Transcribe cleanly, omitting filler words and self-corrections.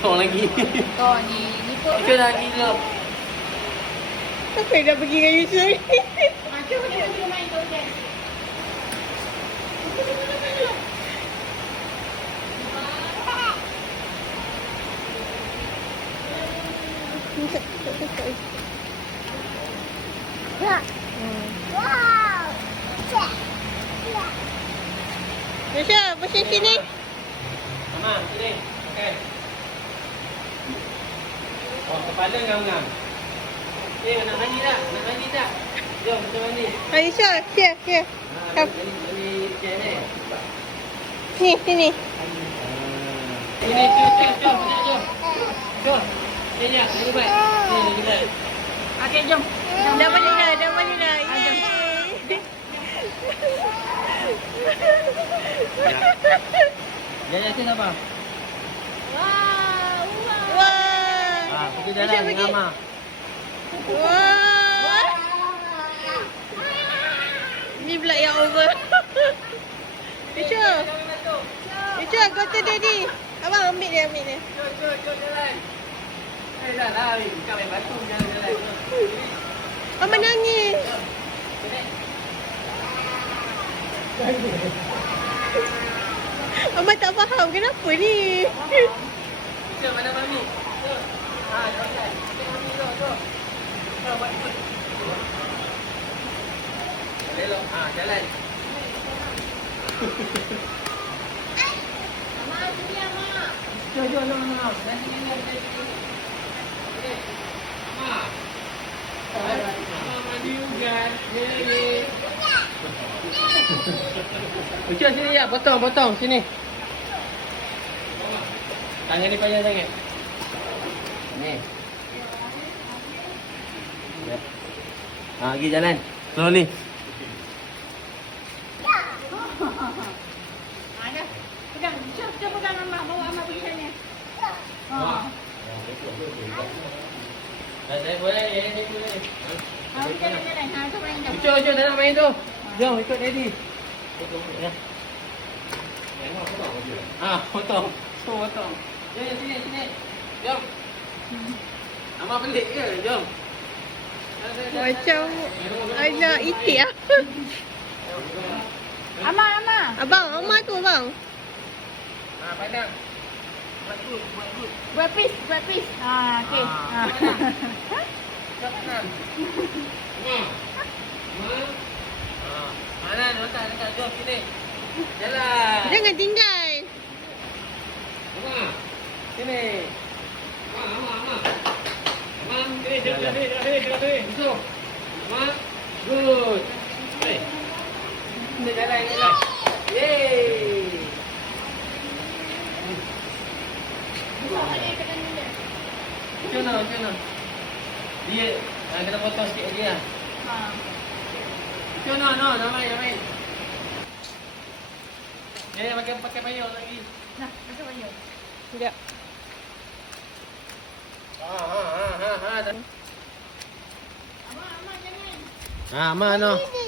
Tolong lagi. Oh ni ikut. Macam lagi je. Apa yang dah pergi dengan Yusuf ni? Cuba main tu je. Wow. Yusuf, pusing sini. Mama, sini. Makan. Oh, kepala ngam-ngam. Nak mandi tak? Nak mandi tak? Jom, kita mandi. Yusuf, here, here. Ha, mandi chair ni. Sini, sini. Sini, jom. Jom. Sini, lagi baik. Sini, lagi baik. Okey jom. Dah balik dah, dah balik dah. Yeay. Ya, sini apa? Wow. Wah. Ha, pergi jalan dengan Mama. Wah. Ni pula yang over. Yusuf. Yusuf, go to daddy. Abang ambil dia. Jom, jalan. Dah lah, bukan main batu, jalan. Mama nangis. Mama tak faham kenapa ni. Jom, mana Mami? Jom. Ha, jalan. Mami, jom. Jom, buat ikut. Belok. Ha, jalan. Mama sini Mama. Jom. Nanti ni. Ha. Mandi juga. Ye. Ucap sini ya, potong sini. Tangan ni payah sangat. Ni. Ha, pergi jalan. Slowly. Ada. Pegang. Cuba pegang Mama. Bawa Mama pergi sana. Wah. Dah boleh ni boleh. Jalan. Ha, tu main jom. Ucap dah nak main tu. Jom ikut daddy. Ya. Ah, potong. Semua potong. Jom sini. Jom. Amak pelik ke? Jom. Macam anak itik ah. Ama. Abang, Mama tu abang. Ha, pandang. Buat pis. Ha, okey. Ha. Cepat kanan. Mana? Letak. Jom sini. Jalan. Jangan tinggal. Mama. Sini. Mama. Sini, jalan. Masuk. Mama. Good. Sini jalan. Yeay. Macam mana? Dia kena potong sikit lagi lah. Ha. Macam mana? Nak main. Dia pakai payung lagi. Nah, macam mana? Sekejap. Ha. Ama jangan. Ha, mana? Ini